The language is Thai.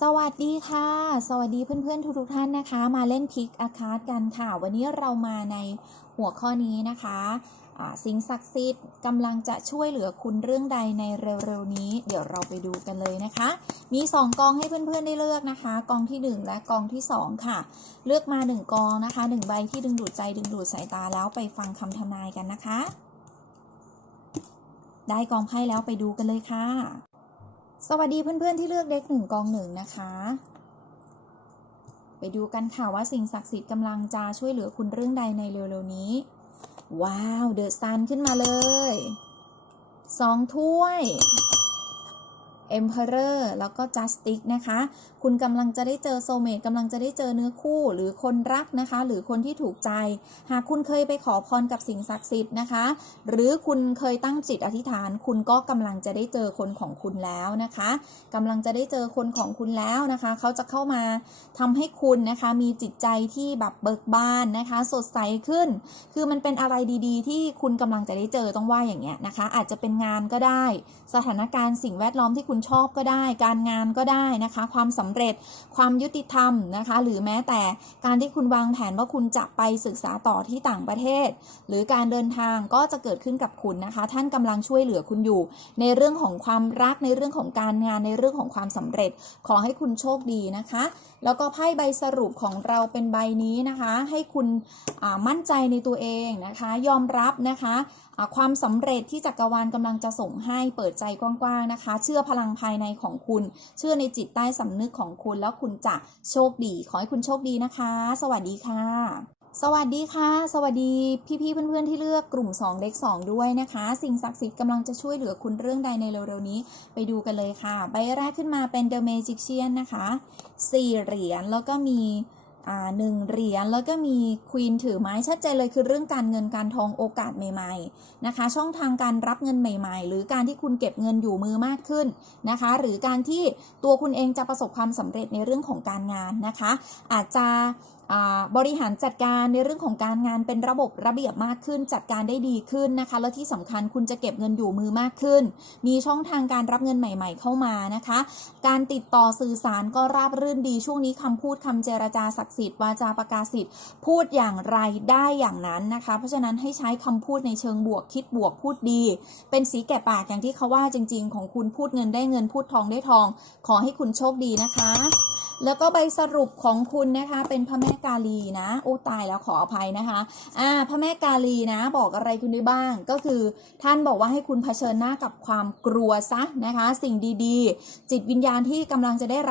สวัสดีค่ะ สวัสดีเพื่อนๆทุกๆท่านนะคะ มาเล่นพิกอาคาร์ดกันค่ะ วันนี้เรามาในหัวข้อนี้นะคะสิ่งศักดิ์สิทธิ์กำลังจะช่วยเหลือคุณเรื่องใดในเร็วๆนี้ เดี๋ยวเราไปดูกันเลยนะคะ มี 2 กองให้เพื่อนๆได้เลือกนะคะ กองที่ 1 และกองที่ 2 ค่ะ เลือกมา 1 กองนะคะ 1 ใบที่ดึงดูดใจดึงดูดสายตาแล้วไปฟังคำทำนายกันนะคะ ได้กองไพ่แล้วไปดูกันเลยค่ะ สวัสดีเพื่อนๆที่เลือกเด็กหนึ่งกองหนึ่งนะคะ ไปดูกันค่ะว่าสิ่งศักดิ์สิทธิ์กำลังจะช่วยเหลือคุณเรื่องใดในเร็วๆนี้ ว้าว เดอะซันขึ้นมาเลยสองถ้วย Emperor แล้วก็ Justice นะคะ คุณกำลังจะได้เจอโซเมตกำลังจะได้เจอเนื้อคู่หรือคนรักนะคะ หรือคนที่ถูกใจ หากคุณเคยไปขอพรกับสิ่งศักดิ์สิทธิ์นะคะ หรือคุณเคยตั้งจิตอธิษฐาน คุณก็กำลังจะได้เจอคนของคุณแล้วนะคะกำลังจะได้เจอคนของคุณแล้วนะคะ เขาจะเข้ามาทำให้คุณนะคะ มีจิตใจที่แบบเบิกบานนะคะ สดใสขึ้น คือมันเป็นอะไรดีๆ ที่คุณกำลังจะได้เจอต้องว่าอย่างเงี้ยนะคะ อาจจะเป็นงานก็ได้ สถานการณ์สิ่งแวดล้อมที่คุณชอบก็ได้ การงานก็ได้นะคะ ความสำเร็จความยุติธรรมนะคะ หรือแม้แต่การที่คุณวางแผนว่าคุณจะไปศึกษาต่อที่ต่างประเทศ หรือการเดินทางก็จะเกิดขึ้นกับคุณนะคะ ท่านกำลังช่วยเหลือคุณอยู่ ในเรื่องของความรักในเรื่องของการงานในเรื่องของความสำเร็จ ขอให้คุณโชคดีนะคะ แล้วก็ไพ่ใบสรุปของเราเป็นใบนี้นะคะ ให้คุณมั่นใจในตัวเองนะคะ ยอมรับนะคะความสำเร็จที่จักรวาลกำลังจะส่งให้เปิดใจกว้างๆนะคะ เชื่อพลังภายในของคุณ เชื่อในจิตใต้สำนึกของคุณแล้วคุณจะโชคดี ขอให้คุณโชคดีนะคะ สวัสดีค่ะสวัสดีค่ะ สวัสดีพี่ๆเพื่อนๆที่เลือกกลุ่ม 2 เล็ก 2 ด้วยนะคะ สิ่งศักดิ์สิทธิ์กำลังจะช่วยเหลือคุณเรื่องใดในเร็วๆนี้ ไปดูกันเลยค่ะ ใบแรกขึ้นมาเป็น The Magician นะคะ 4 เหรียญแล้วก็มี หนึ่งเหรียญแล้วก็มีควีนถือไม้ชัดเจนเลยคือเรื่องการเงินการทองโอกาสใหม่ๆนะคะ ช่องทางการรับเงินใหม่ ๆ หรือการที่คุณเก็บเงินอยู่มือมากขึ้นนะคะ หรือการที่ตัวคุณเองจะประสบความสำเร็จในเรื่องของการงานนะคะ อาจจะ บริหารจัดการในเรื่องของการงานเป็นระบบระเบียบมากขึ้น จัดการได้ดีขึ้นนะคะ และที่สำคัญคุณจะเก็บเงินอยู่มือมากขึ้น มีช่องทางการรับเงินใหม่ ๆ เข้ามานะคะ การติดต่อสื่อสารก็ราบรื่นดีช่วงนี้คำพูดคำเจรจาศักดิ์สิทธิ์วาจาประกาศสิทธิ์พูดอย่างไรได้อย่างนั้นนะคะ เพราะฉะนั้นให้ใช้คำพูดในเชิงบวกคิดบวกพูดดี เป็นสีแก่ปากอย่างที่เขาว่าจริง ๆ ของคุณพูดเงินได้เงินพูดทองได้ทอง ขอให้คุณโชคดีนะคะ แล้วก็ใบสรุปของคุณนะคะเป็นพระแม่กาลีนะ โอ้ตายแล้วขออภัยนะคะอ่าพระแม่กาลีนะ บอกอะไรคุณได้บ้าง ก็คือท่านบอกว่าให้คุณเผชิญหน้ากับความกลัวซะนะคะ สิ่งดีๆ จิตวิญญาณที่กำลังจะได้รับ